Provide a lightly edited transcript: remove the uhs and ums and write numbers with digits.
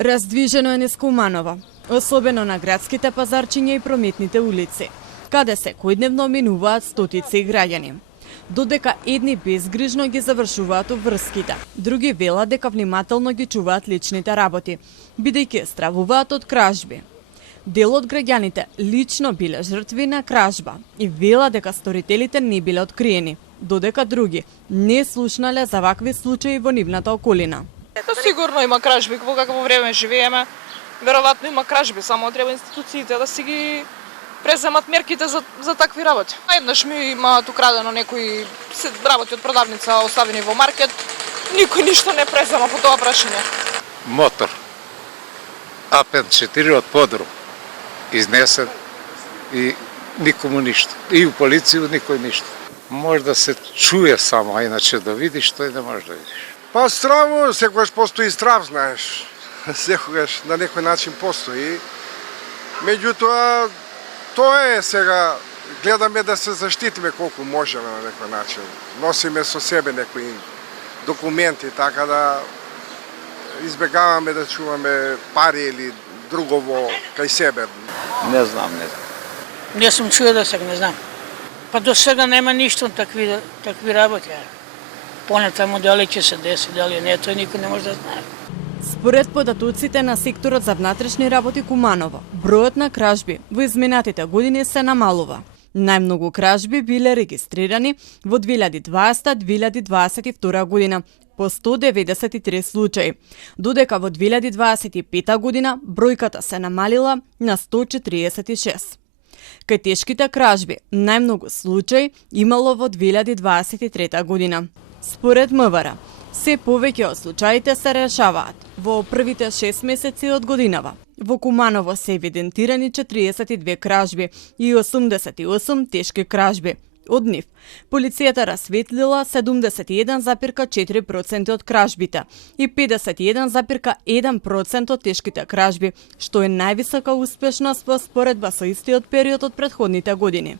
Раздвижено е низ Куманово, особено на градските пазарчиња и прометните улици, каде секојдневно минуваат стотици граѓани. Додека едни безгрижно ги завршуваат врските, други велат дека внимателно ги чуваат личните работи, бидејќи стравуваат од кражби. Дел од граѓаните лично биле жртви на кражба и велат дека сторителите не биле откриени, додека други не слушнале за вакви случаи во нивната околина. Сигурно има кражби, во какво време живееме. Веројатно има кражби, само треба институциите да си ги преземат мерките за такви работи. Еднаш ми имаат украдено некои работи од продавница оставени во маркет. Никој ништо не презема по тоа прашање. Мотор А54 од подрум изнесен и никому ништо. И у полиција никој ништо. Може да се чуе само, а иначе да видиш, тој не може да видиш. Па страво, секогаш постои страв, знаеш. Секогаш на некој начин постои. Меѓутоа, тоа е сега, гледаме да се заштитиме колку можеме на некој начин. Носиме со себе некои документи, така да избегаваме да чуваме пари или другово кај себе. Не знам. Не сум чуo да сега, не знам. Па до сега нема ништо такви работи. Понатаму дали ќе се деси, дали не, тој никој не може да знае. Според податоците на секторот за внатрешни работи Куманово, бројот на кражби во изминатите години се намалува. Најмногу кражби биле регистрирани во 2020-2022 година, по 193 случаи, додека во 2025 година бројката се намалила на 146. Кај тешките кражби, најмногу случаи имало во 2023 година. Според МВР, се повеќе од случаите се решаваат во првите 6 месеци од годинава. Во Куманово се евидентирани 42 кражби и 88 тешки кражби. Од нив, полицијата расветлила 71,4% од кражбите и 51,1% од тешките кражби, што е највисока успешност во споредба со истиот период од претходните години.